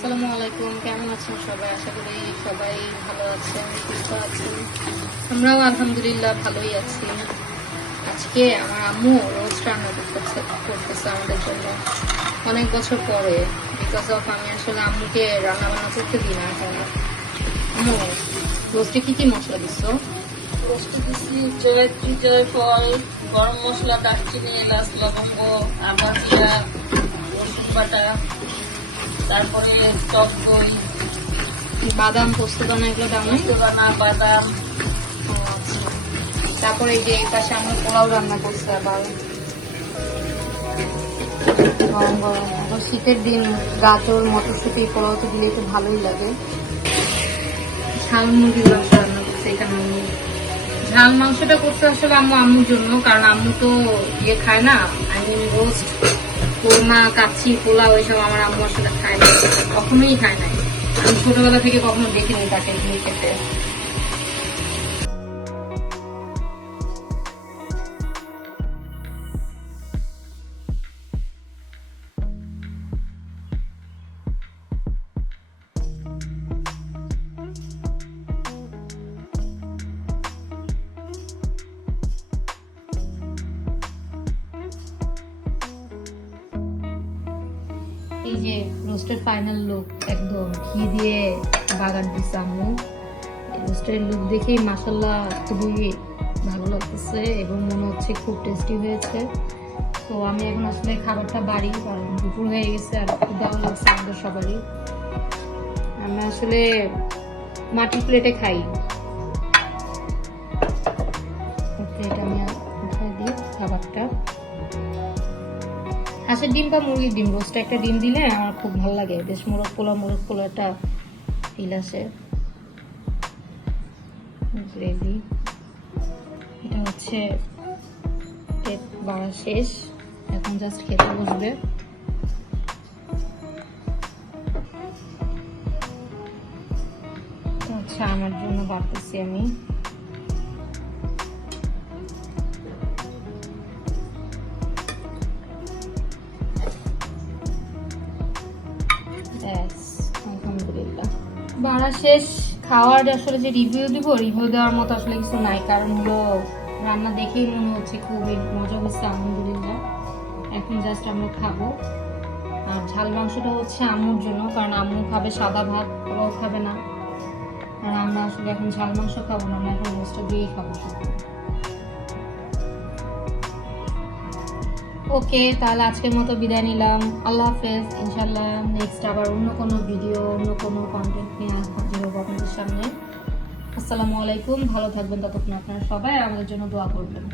আসসালামু আলাইকুম, কেমন আছেন সবাই? আশা করি সবাই ভালো আছেন, সুস্থ আছেন। আমরাও আলহামদুলিল্লাহ ভালোই আছি। আজকে আমার আম্মু রোস্ট রান্না করতেছে আমাদের জন্য অনেক বছর পরে। বিকজ অফ আমি আসলে আম্মুকে রান্না বান্না করতে দিই না এখন। আম্মু, রোস্টে কি কি মশলা দিচ্ছ? রোস্টে দিচ্ছি জয়ত্রী, জয়ফল, গরম মশলা, দারচিনি, এলাচ, লবঙ্গ, আদা, জিরা, রসুন বাটা, তারপরে টক দই, বাদাম, পোস্তদানা এগুলো দাও না? পোস্তদানা, বাদাম। ও আচ্ছা। তারপরে এই যে এই পাশে আমরা পোলাও রান্না করছি আবার গরম গরম। আবার শীতের দিন গাজর মটরশুঁটি পোলাওতে দিলে একটু ভালোই লাগে। ঝাল মুরগির মাংস রান্না করছে এখানে আম্মু। ঝাল মাংসটা করতে আসলে আম্মুর জন্য, কারণ আম্মু তো ইয়ে খায় না, I mean roast, korma, kacchi, pulao এসব আমার আম্মু আসলে খায় না, কখনোই খায় নাই। আমি ছোটবেলা থেকে কখনো দেখিনি তাকে এগুলো খেতে। এই যে রোস্টের ফাইনাল লুক, একদম ঘি দিয়ে বাগার দিচ্ছে আম্মু। রোস্টের লুক দেখেই মাশাআল্লাহ খুবই ভালো লাগতেছে এবং মনে হচ্ছে খুব টেস্টি হয়েছে। তো আমি এখন আসলে খাবারটা বাড়ি, কারণ দুপুর হয়ে গেছে আর ক্ষুধাও লাগছে আমাদের সবারই। আমরা আসলে মাটির প্লেটে খাই। প্লেটে আমি উঠাই দিই খাবারটা। হাঁসের ডিম বা মুরগির ডিম, রোস্টে একটা ডিম দিলে আমার খুব ভালো লাগে, বেশ মোরগ পোলা একটা ফিল আসে। গ্রেভি এটা হচ্ছে পেট বাড়া শেষ, এখন জাস্ট খেতে বসবে। এটা হচ্ছে আমার জন্য বাড়তেছি আমি। আলহামদুলিল্লাহ বাড়া শেষ। খাওয়ার আসলে যে রিভিউ দেওয়ার মতো আসলে কিছু নাই, কারণ হলো রান্না দেখেই মনে হচ্ছে খুবই মজা হচ্ছে আলহামদুলিল্লাহ। এখন জাস্ট আমরা খাবো। আর ঝাল মাংসটা হচ্ছে আম্মুর জন্য, কারণ আম্মু খাবে সাদা ভাত, ওরাও খাবে না। আর আমরা আসলে এখন ঝাল মাংস খাবো না, আমরা এখন রোস্টটা দিয়েই খাবো শুধু। ওকে, তাহলে আজকের মতো বিদায় নিলাম। আল্লাহ হাফেজ। ইনশাল্লাহ নেক্সট আবার অন্য কোনো ভিডিও, অন্য কোনো কন্টেন্ট নিয়ে হাজির হবো আপনাদের সামনে। আসসালামু আলাইকুম, ভালো থাকবেন ততক্ষণ আপনারা সবাই, আমাদের জন্য দোয়া করবেন।